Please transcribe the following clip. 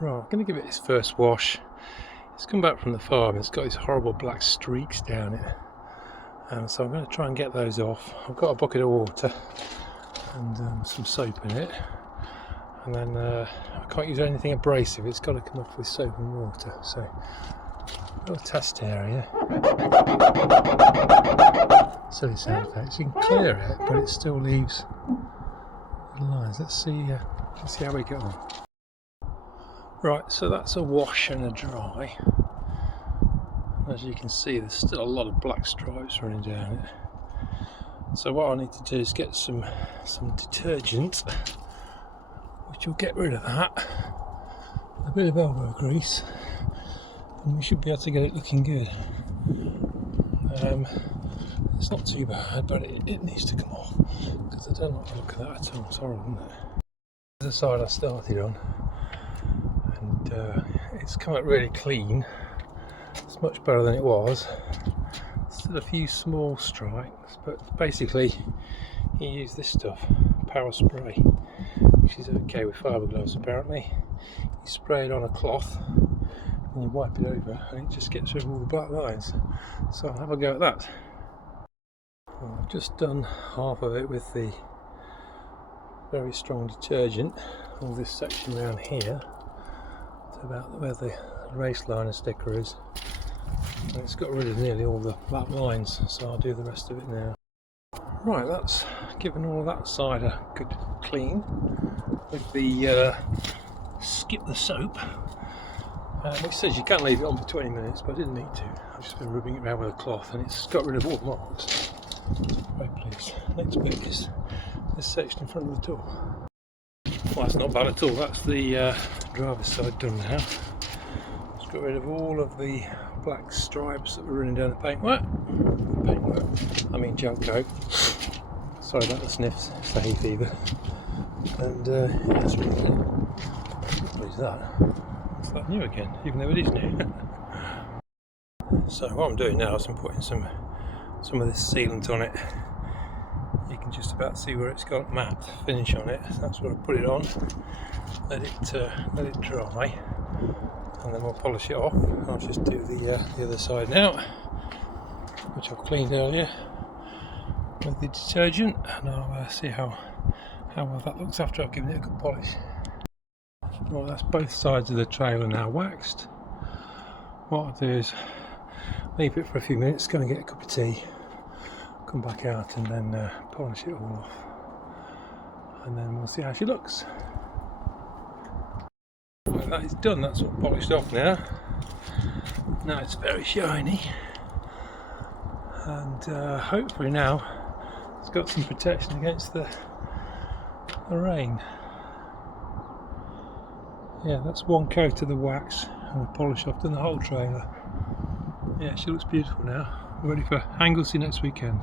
Right, I'm going to give it its first wash. It's come back from the farm, it's got these horrible black streaks down it. So I'm going to try and get those off. I've got a bucket of water and some soap in it. And then I can't use anything abrasive, it's got to come off with soap and water. So, a little test area. Silly sound effects. You can clear it, but it still leaves lines. Let's see how we get on. Right, so that's a wash and a dry. As you can see, there's still a lot of black stripes running down it. So what I need to do is get some detergent, which will get rid of that. A bit of elbow grease, and we should be able to get it looking good. It's not too bad, but it needs to come off, because I don't like the look of that at all. It's horrible, isn't it? The side I started on, and it's come out really clean. It's much better than it was. Still a few small strikes, but basically you use this stuff, power spray, which is okay with fiberglass apparently. You spray it on a cloth and you wipe it over and it just gets rid of all the black lines. So I'll have a go at that. Well, I've just done half of it with the very strong detergent, all this section around here to about where the race liner sticker is. And it's got rid of nearly all the black lines, so I'll do the rest of it now. Right, that's given all that side a good clean with the skip the soap, which says you can leave it on for 20 minutes, but I didn't need to. I've just been rubbing it around with a cloth and it's got rid of all the marks. Very pleased. Next bit is this section in front of the door. Well, that's not bad at all. That's the driver's side done now. It's got rid of all of the black stripes that were running down the paintwork. I mean gel coat. Sorry about the sniffs, it's the hay fever. And that's really good. What is that? It's like new again, even though it is new. So what I'm doing now is I'm putting some of this sealant on it. You can just about see where it's got matte finish on it. That's where I put it on. Let it dry, and then we'll polish it off. I'll just do the other side now, which I've cleaned earlier with the detergent, and I'll see how well that looks after I've given it a good polish. Well, that's both sides of the trailer now waxed. What I'll do is leave it for a few minutes, go and get a cup of tea, come back out and then polish it all off, and then we'll see how she looks. Well, that is done, that's all polished off now. Now it's very shiny, and hopefully now it's got some protection against the rain. Yeah, that's one coat of the wax and the polish off, done the whole trailer. Yeah, she looks beautiful now. We're ready for Anglesey next weekend.